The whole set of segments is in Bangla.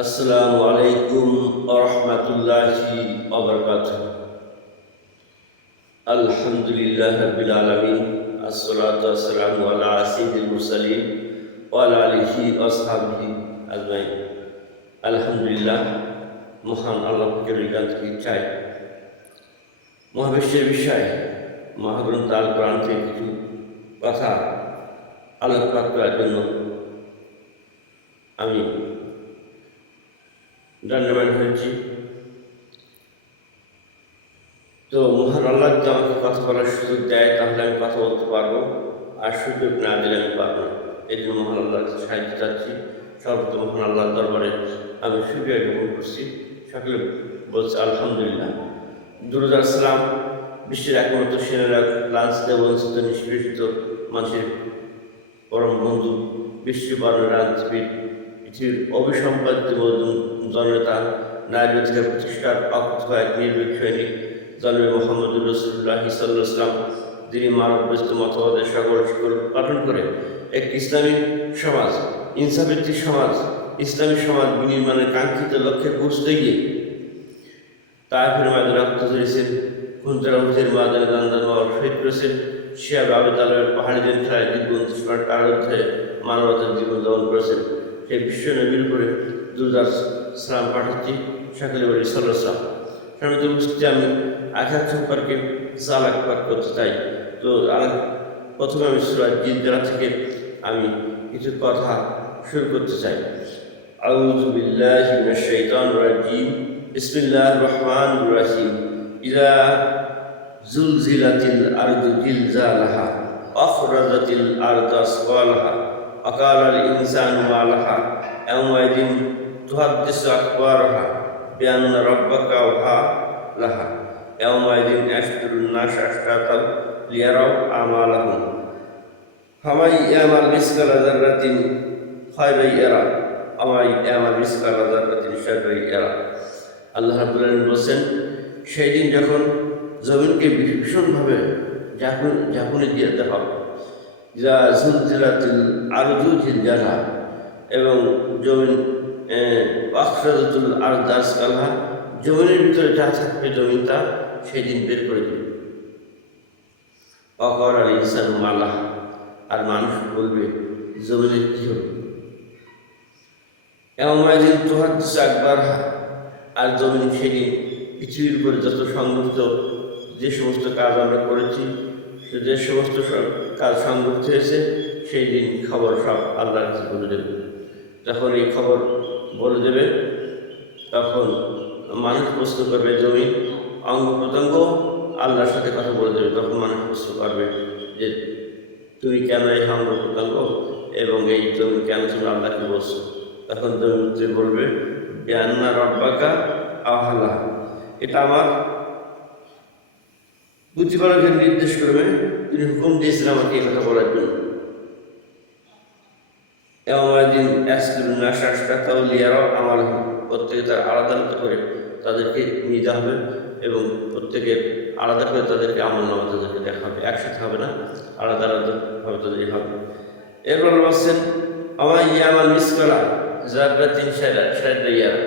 আসসালামু আলাইকুম ওয়া রাহমাতুল্লাহি ওয়া বারাকাতুহু। আলহামদুলিল্লাহি রাব্বিল আলামিন। আসসালাতু ওয়াসসালামু আলা সাইয়্যিদিল মুরসালিন ওয়া আলা আলিহি ওয়া আসহাবিহি আজমাইন। আলহামদুলিল্লাহ, মহান আল্লাহ পাকের নিকট থেকে চাই মহাবিশ্বের বিষয়ে মহাগ্রন্থ আল কোরআন থেকে কিছু কথা আলোকপাত করার জন্য আমি দণ্ডায়মান হয়েছি। তো মহান আল্লাহ যদি আমাকে কথা বলার সুযোগ দেয় তাহলে আমি কথা বলতে পারবো, আর সুযোগ না দিলে আমি পারবো না। এই জন্য মহান আল্লাহর কাছে সাহায্য চাচ্ছি। সর্বত মহান আল্লাহর দরবারে আমি শুকরিয়া জ্ঞাপন করছি। সকলে বলছে আলহামদুলিল্লাহ। দুরূদ আর সালাম বিশ্বের একমাত্র সেনারা, লাঞ্ছিত বঞ্চিত নিষ্পেষিত মানুষের পরম বন্ধু, বিশ্ব রাজনীতিবিদ, পৃথিবীর অবিসম্পাদিত জননেতা, নারী অধিকার প্রতিষ্ঠার অকুত এক নির্ভীক সৈনিক জনবে মোহাম্মদুর রাসূলুল্লাহি সাল্লাল্লাহু আলাইহি ওয়াসাল্লাম, যিনি মানববস্ত মতবাদের সাগর শিকড় গঠন করে একটি ইসলামী সমাজ, ইনসাফভিত্তিক সমাজ, ইসলামী সমাজ বিনির্মাণের কাঙ্ক্ষিত লক্ষ্যে পৌঁছতে গিয়ে তায়েফের ময়দানে রক্ত ঝরিয়েছেন, কুন্তরা উহুদের ময়দানে দান শহীদ করেছেন, শিয়া আবু তালেবের পাহাড়িদের খেলায় দীর্ঘ 29 কারারুদ্ধে মানবতার জীবন যাপন করেছেন। সেই বিশ্ব নবীর উপরে দুরূদ আর সালাম পাঠাচ্ছি। সকলে বলি সাল্লাল্লাহু আলাইহি ওয়াসাল্লাম। স্বামীদের উপস্থিতি আমি আঘাত সম্পর্কে আলোকপাত করতে চাই। তো প্রথমে আমি সূরা জিলজিলা থেকে আমি কিছু কথা শুরু করতে চাই। আউযু বিল্লাহি মিনাশ শাইতানির রাজীম। বিসমিল্লাহির রহমানির রহিম। ইযা যুলজিলাতিল আরদু জিলজালাহা আখরাজাতিল আরদু আসওয়ালাহা আকালাল ইনসানু মা লাহা ইয়াওমাইদিন তুহাদ্দিসু আখবারাহা বিআন্না রাব্বাকা আওহা লাহা ইয়াওমাইদিন ইয়াশকুরুন নাস আশতাতান লিয়ারাউ আমালাহুম ফামান ইয়ামাল মিসকালা যাররাতিন খায়রান ইয়ারা ওয়া মান ইয়ামাল মিসকালা যাররাতিন শাররান ইয়ারা। আল্লাহ রাব্বুল আলামিন বলেন, সেই দিন যখন জমিনকে ভীষণভাবে ঝাঁকুনি দিয়ে দেওয়া হবে, যা যুলজিলাতিল আরদু জিলজালাহা, এবং জমিন আখরাজাতুল আরদু আসকালাহা, জমিনের ভিতরে যা থাকবে জমিন তা সেই দিন বের করে দেবে। ওয়াকালাল ইনসানু মা লাহা, আর মানুষ বলবে জমিনের কি হবে। ইয়াওমাইদিন তুহাদ্দিসু আখবারাহা, আর জমিন সেদিন পৃথিবীর উপরে যত সংগঠিত যে সমস্ত কাজ আমরা করেছি, যে সমস্ত কাজ সংগঠিত হয়েছে, সেই দিন খবর সব আল্লাহর কাছে বলে দেবে। যখন এই খবর বলে দেবে তখন মানুষ প্রশ্ন করবে, জমিন অঙ্গ প্রত্যঙ্গ আল্লাহর সাথে কথা বলে দেবে। তখন মানুষ প্রশ্ন করবে যে তুমি কেন এই অঙ্গ প্রত্যঙ্গ এবং এই জমি কেন তুমি আল্লাহকে বলছো। তখন জমি বলবে বিআন্না রাব্বাকা আওহা লাহা, এটা আমার প্রতিপালকের নির্দেশ করবে, তিনি হুকুম দিয়েছেন আমাকে এই কথা বলার জন্য। ইয়াওমাইদিন ইয়াশকুরুন নাস আশতাতান লিয়ারাউ আমালাহুম, প্রত্যেকে তার আলাদা আলাদা করে তাদেরকে নিয়ে যাওয়া হবে এবং প্রত্যেকের আলাদা করে তাদেরকে আমলনামা তাদেরকে দেখা হবে, একসাথে হবে না, আলাদা আলাদাভাবে তাদের হবে। এরপর বলছেন ওয়ামান ইয়ামাল মিসকালা যাররাতিন শাররান ইয়ারা।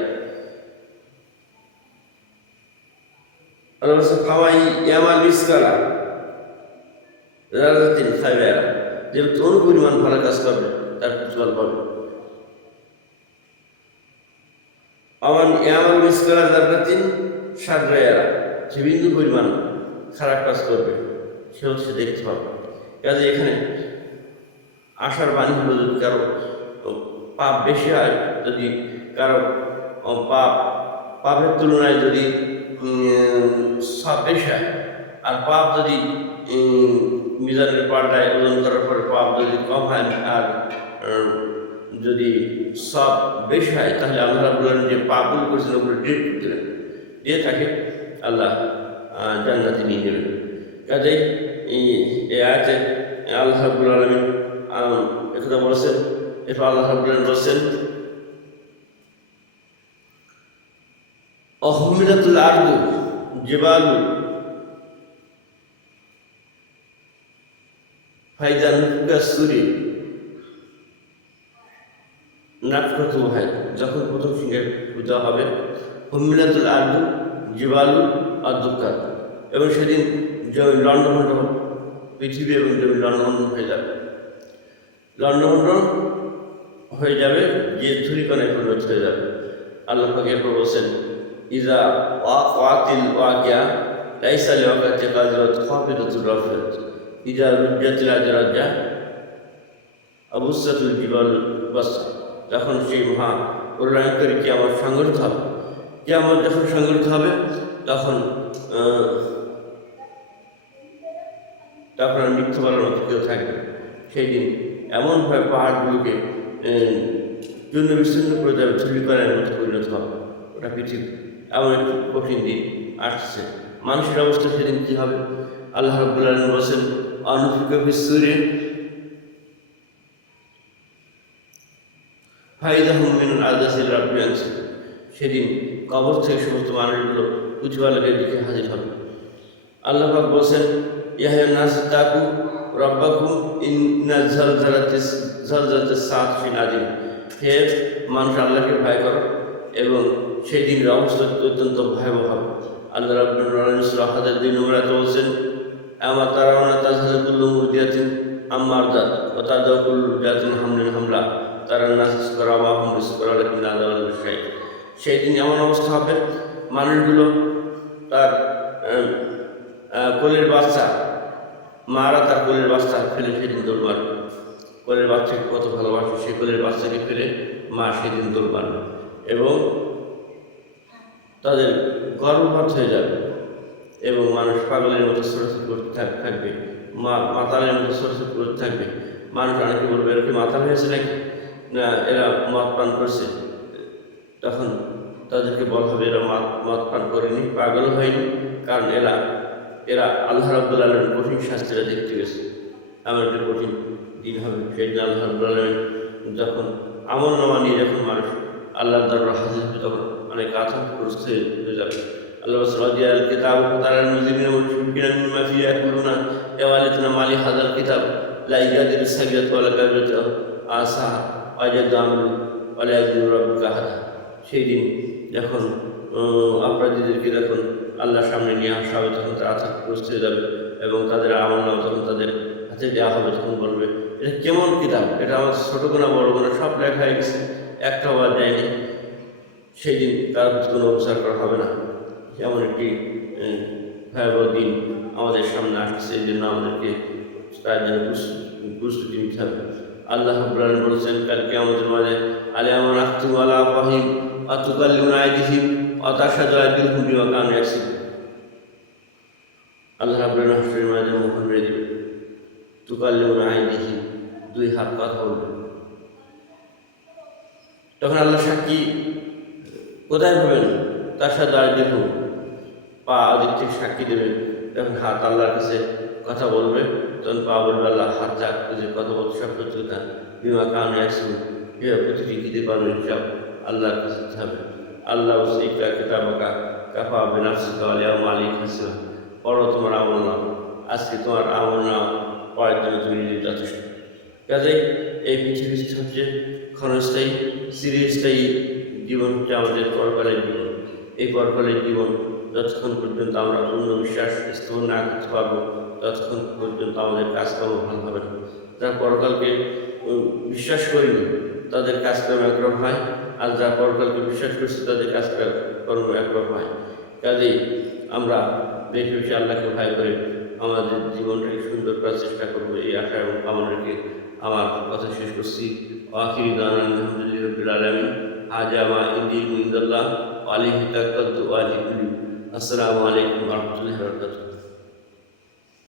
আল্লাহ বলছেন ওয়ামান ইয়ামাল মিসকালা যাররাতিন খায়রান ইয়ারা, যে কোনো পরিমাণ ভালো কাজ করবে তার প্রতিফল পাবে। ওয়ামান ইয়ামাল মিসকালা যাররাতিন শাররান ইয়ারা, যে বিন্দু পরিমাণ খারাপ কাজ করবে সেও সে দেখতে পাবে। কাজে এখানে আশার বাণী হলো, যদি কারো পাপ বেশি হয়, যদি কারো পাপের তুলনায় যদি সব বেশি হয়, আর পাপ যদি মিজানের পাল্টায় ওজন করার পরে পাপ যদি কম হয় আর যদি সব বেশি হয়, তাহলে আল্লাহ রাব্বুল আলামিন যে পাপগুলো করেছেন ওগুলো ডিলিট করে দেবেন, দিয়ে তাকে আল্লাহ জান্নাতে নিয়ে নেবেন। কাজেই এই আয়াতে আল্লাহ রাব্বুল আলামিন একথা বলেছেন। এরপর আল্লাহ রাব্বুল আলামিন বলেছেন অহমিলাতুল আরদু জিবালু ফাইদা নুফিখা সুরি নাটকত হয়, যখন প্রথম সিংহের পূজা হবে, হুমিলাতুল আর্দু জিবালু আর দুঃখাত, এবং সেদিন জমি লণ্ডভণ্ড, পৃথিবী এবং জমি লণ্ডভণ্ড হয়ে যাবে, লণ্ডভণ্ড হয়ে যাবে, যে ধূলিকণায় পরিণত হয়ে যাবে। আল্লাহ পাক এরপর বলছেন, ইজা ওয়াকিল ওয়াকিয়া লাইসা লিওয়াকাতিহা কাযিবাতুন খাফিদাতুর রাফিআত ইজা রুজ্জাতিল আরজু রাজ্জা আবুসাতুল জিবালু বাসা। যখন সেই মহা কল্যাণকারী কিয়ামত সংগঠিত হবে, কিয়ামত যখন সংগঠিত হবে, তখন আর মিথ্যা বলার মতো কেউ থাকবে। সেই দিন এমনভাবে পাহাড়গুলোকে চূর্ণ বিচ্ছিন্ন করে যাবে, ধূলিকণার মতো পরিণত হবে ওটা পৃথিবী। এমন একটি কঠিন দিন আসছে। মানুষের অবস্থা সেদিন কী হবে? আল্লাহ রাব্বুল আলামিন বলেছেন, অনুফিকা ফিস-সূরি ফাইযা হুম মিনাল আজদাসিল রাব্বি ইয়ানসিলুন। সেদিন কবর থেকে সমস্ত মানুষগুলো প্রতিপালকের দিকে হাজির হবে। আল্লাহ পাক বলছেন, ইয়া আইয়ুহান নাস ইত্তাকু রাব্বাকুম ইন্না যালজালাতিস সাআতি শাইউন আযীম। হে মানুষ, আল্লাহকে ভয় করো এবং সেই দিনের অবস্থা অত্যন্ত ভয়াবহ হবে। আল্লাহ রাব্বুল আলামিন সূরা হাজর 2 নম্বর আয়াতে বলছেন, আমা তারাউনা তাযহালু কুল্লু মুরদিয়াতিন আম্মা আরদাত ওয়া তাযহালু কুল্লু যাতিন হামলিন হামলা তারান নাস ইয়াসকুরা ওয়া হুম ইয়াসকুরা লাকিন লা ইয়ালামুন শাইআ। সেই দিন এমন অবস্থা হবে, মানুষগুলো তার কোলের বাচ্চা, মারা তার কোলের বাচ্চা ফেলে সেদিন দৌড় মারবে। কোলের বাচ্চাকে কত ভালোবাসে, সেই কোলের বাচ্চাকে ফেলে মা সেদিন দৌড় মারবে এবং তাদের গর্ভপাত হয়ে যাবে এবং মানুষ পাগলের মতো ছোটাছুটি করতে থাকবে, মাতালের মতো ছোটাছুটি করতে থাকবে। মানুষ অনেকে বলবে, এরা কি মাতাল হয়েছে নাকি, না এরা মদ পান করছে। তখন তাদেরকে বলা হবে, এরা মদ পান করেনি, পাগল হয়নি, কারণ এরা আল্লাহ রাব্বুল আলামিনের কঠিন শাস্তিটা দেখতে গেছে। এমন একটা কঠিন দিন হবে। সেই দিন আল্লাহ রাব্বুল আলামিন যখন আমলনামা নিয়ে যখন মানুষ আল্লাহর দরবারে হাজির হবে, তখন অনেক আতঙ্কগ্রস্ত হয়ে যাবে। আল্লাহ রাদিয়া আল কিতাব তারাল মুজরিমিনা ওয়াল মুশরিকিনা মিম্মা ফিহি ইয়াকুলুনা ইয়া ওয়াইলাতানা মা লি হাযাল কিতাব লা ইগাদিরু সাগীরাতান ওয়া লা কাবীরাতান আহসাহা ওয়াজাদু আমালু ওয়া লা ইয়াযলিমু রাব্বুকা আহাদা। সেই দিন যখন অপরাধীদেরকে যখন আল্লাহর সামনে নিয়ে আসা হবে, তখন তারা আতঙ্কগ্রস্ত হয়ে যাবে এবং তাদের আমলনামা যখন তাদের হাতে দেওয়া হবে, তখন বলবে, এটা কেমন কিতাব, এটা আমার ছোটো গোনা বড় গোনা সব লেখা হয়ে গেছে, একটাও বাদ দেয়নি। সেই দিন তার কোনো অনুসার করা হবে না। এমন একটি ভয়াবহ দিন আমাদের সামনে আসছে, এই জন্য আমাদেরকে তার জন্য প্রস্তুতি নিতে হবে। আল্লাহ রাব্বুল আলামিন বলেছেন, কালকে আমাদের মাঝে আলিয়ামা নাখতিমু আলা আফওয়াহিহিম ওয়া তুকাল্লিমুনা আইদিহিম ওয়া তাশহাদু আরজুলুহুম বিমা কানু ইয়াকসিবুন। আল্লাহ রাব্বুল আলামিন হাসরের মাঝে মুখ মেরে দেবে, তুকাল্লিমুনা আইদিহিম, দুই হাত কথা বলবে। তখন আল্লাহ সাক্ষী কোথায় পাবেন? তাশহাদু আরজুলুহুম, পা দিক থেকে সাক্ষী দেবে। তখন হাত আল্লাহর কাছে কথা বলবে, তখন পা বলবে, আল্লাহ হাত যা খুঁজে কথা বলতে সব সত্যি কথা, বিমা কানু ইয়াকসিবুন, প্রতিটি দিতে পারবে সব আল্লাহর কাছে দিতে হবে। আল্লাহ ইকরা কিতাবাকা কাফা বিনাফসিকা আল ইয়াওমা আলাইকা হাসিবা। পড়ো তোমার আমলনামা, আজকে তোমার আমলনামা পড়ার জন্য তুমি নিজে যথেষ্ট। কাজেই এই পৃথিবীর সবচেয়ে ক্ষণস্থায়ী চিরস্থায়ী জীবন হচ্ছে আমাদের পরকালের জীবন। এই পরকালের জীবন যতক্ষণ পর্যন্ত আমরা পূর্ণ বিশ্বাস স্থাপন না করতে পারবো, ততক্ষণ পর্যন্ত আমাদের কাজকর্ম ভালো হবে না। যারা পরকালকে বিশ্বাস করিনি, তাদের কাজকর্ম একরকম হয়, আর যারা পরকালকে বিশ্বাস করছে তাদের কাজকর্ম একরকম হয়। কাজেই আমরা বেশি বেশি আল্লাহকে ভয় করে আমাদের জীবনটাকে সুন্দর করার চেষ্টা করবো, এই আশা এবং কামনা রেখে আমার কথা শেষ করছি। আখিরি দাওয়ানা আলহামদুলিল্লাহি রাব্বিল আলামিন। হাজা মা ইনদি মিন আল্লাহ ওয়া আলাইহি তাওয়াক্কালতু ওয়া ইলাইহি। আসসালামু আলাইকুম ওয়া রাহমাতুল্লাহি ওয়া বারাকাতুহু।